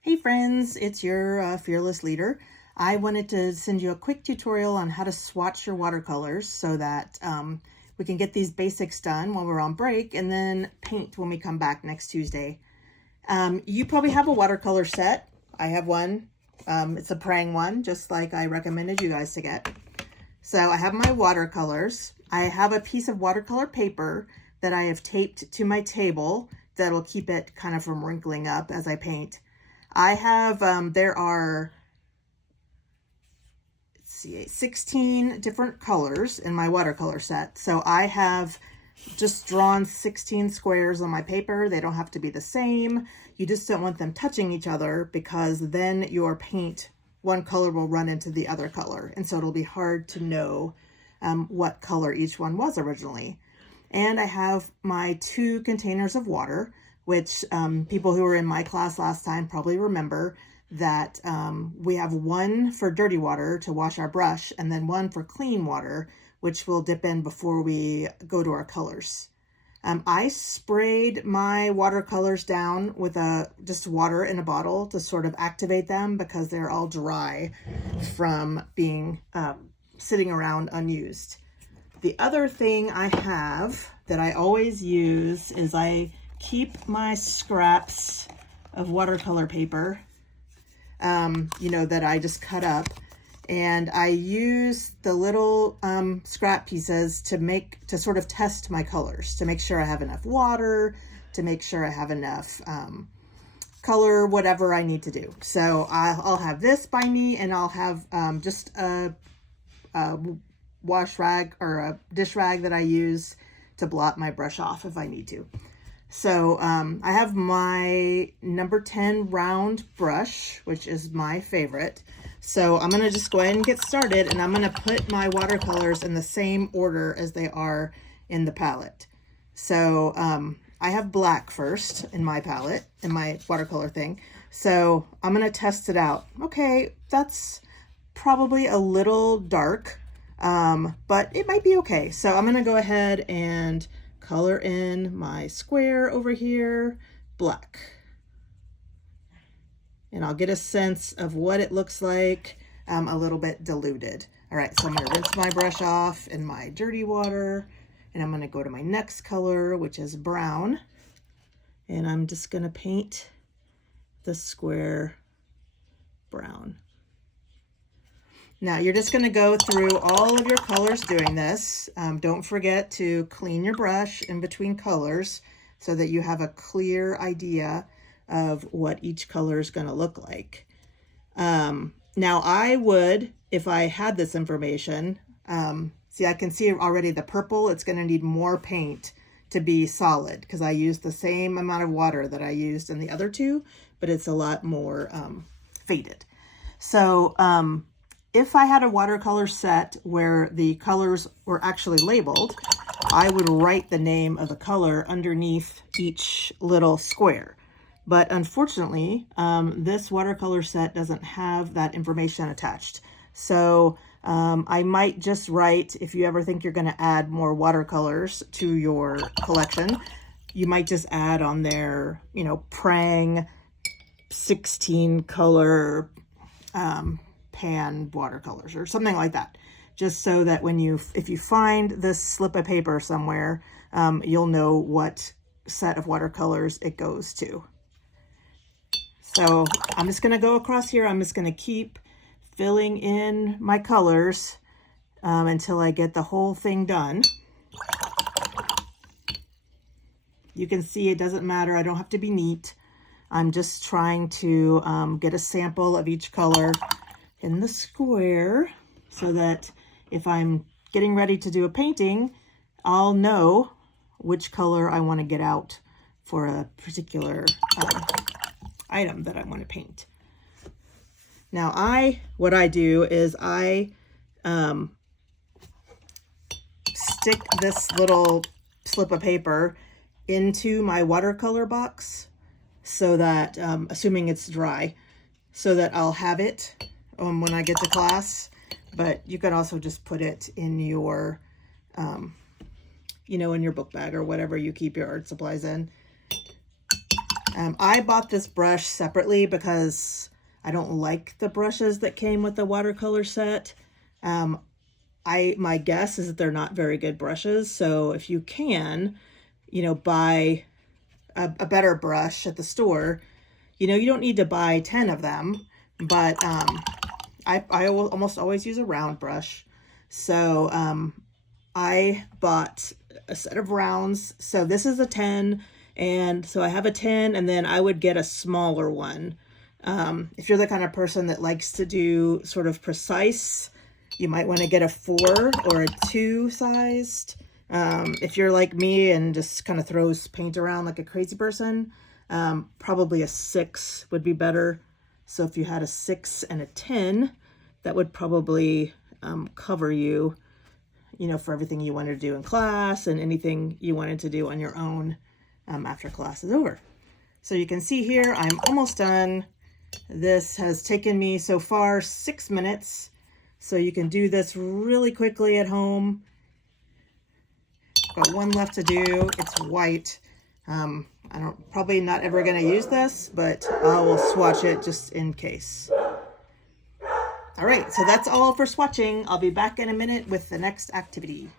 Hey friends, it's your fearless leader. I wanted to send you a quick tutorial on how to swatch your watercolors so that we can get these basics done while we're on break and then paint when we come back next Tuesday. You probably have a watercolor set. I have one. It's a praying one, just like I recommended you guys to get. So I have my watercolors. I have a piece of watercolor paper that I have taped to my table that'll keep it kind of from wrinkling up as I paint. I have, there are, let's see, 16 different colors in my watercolor set. So I have just drawn 16 squares on my paper. They don't have to be the same. You just don't want them touching each other because then your paint, one color will run into the other color. And so it'll be hard to know what color each one was originally. And I have my 2 containers of water, which people who were in my class last time probably remember that we have one for dirty water to wash our brush and then one for clean water, which we'll dip in before we go to our colors. I sprayed my watercolors down with just water in a bottle to sort of activate them because they're all dry from being sitting around unused. The other thing I have that I always use is I keep my scraps of watercolor paper, that I just cut up, and I use the little scrap pieces to sort of test my colors, to make sure I have enough water, to make sure I have enough color, whatever I need to do. So I'll have this by me, and I'll have just a wash rag or a dish rag that I use to blot my brush off if I need to. So I have my number 10 round brush, which is my favorite. So I'm going to just go ahead and get started, and I'm going to put my watercolors in the same order as they are in the palette. So I have black first in my palette, in my watercolor thing. So I'm going to test it out. Okay, that's probably a little dark, but it might be okay. So I'm going to go ahead and color in my square over here, black. And I'll get a sense of what it looks like, a little bit diluted. All right, so I'm gonna rinse my brush off in my dirty water, and I'm gonna go to my next color, which is brown. And I'm just gonna paint the square brown. Now you're just going to go through all of your colors doing this. Don't forget to clean your brush in between colors so that you have a clear idea of what each color is going to look like. Now I would, if I had this information, see, I can see already the purple, it's going to need more paint to be solid because I used the same amount of water that I used in the other two, but it's a lot more faded. So, if I had a watercolor set where the colors were actually labeled, I would write the name of the color underneath each little square. But unfortunately, this watercolor set doesn't have that information attached. So I might just write, if you ever think you're going to add more watercolors to your collection, you might just add on there, praying 16 color pan watercolors or something like that, just so that if you find this slip of paper somewhere, you'll know what set of watercolors it goes to. So I'm just going to go across here. I'm just going to keep filling in my colors until I get the whole thing done. You can see it doesn't matter. I don't have to be neat. I'm just trying to get a sample of each color in the square so that if I'm getting ready to do a painting, I'll know which color I want to get out for a particular item that I want to paint. Now what I do is I stick this little slip of paper into my watercolor box so that, assuming it's dry, so that I'll have it when I get to class. But you can also just put it in your, in your book bag or whatever you keep your art supplies in. I bought this brush separately because I don't like the brushes that came with the watercolor set. My guess is that they're not very good brushes. So if you can, buy a better brush at the store, you don't need to buy 10 of them, but I will almost always use a round brush. So I bought a set of rounds. So this is a 10, and so I have a 10, and then I would get a smaller one. If you're the kind of person that likes to do sort of precise, you might want to get a 4 or a 2 sized. If you're like me and just kind of throws paint around like a crazy person, probably a 6 would be better. So if you had a 6 and a 10, that would probably cover you, for everything you wanted to do in class and anything you wanted to do on your own after class is over. So you can see here, I'm almost done. This has taken me so far 6 minutes. So you can do this really quickly at home. Got one left to do. It's white. Probably not ever going to use this, but I will swatch it just in case. All right, so that's all for swatching. I'll be back in a minute with the next activity.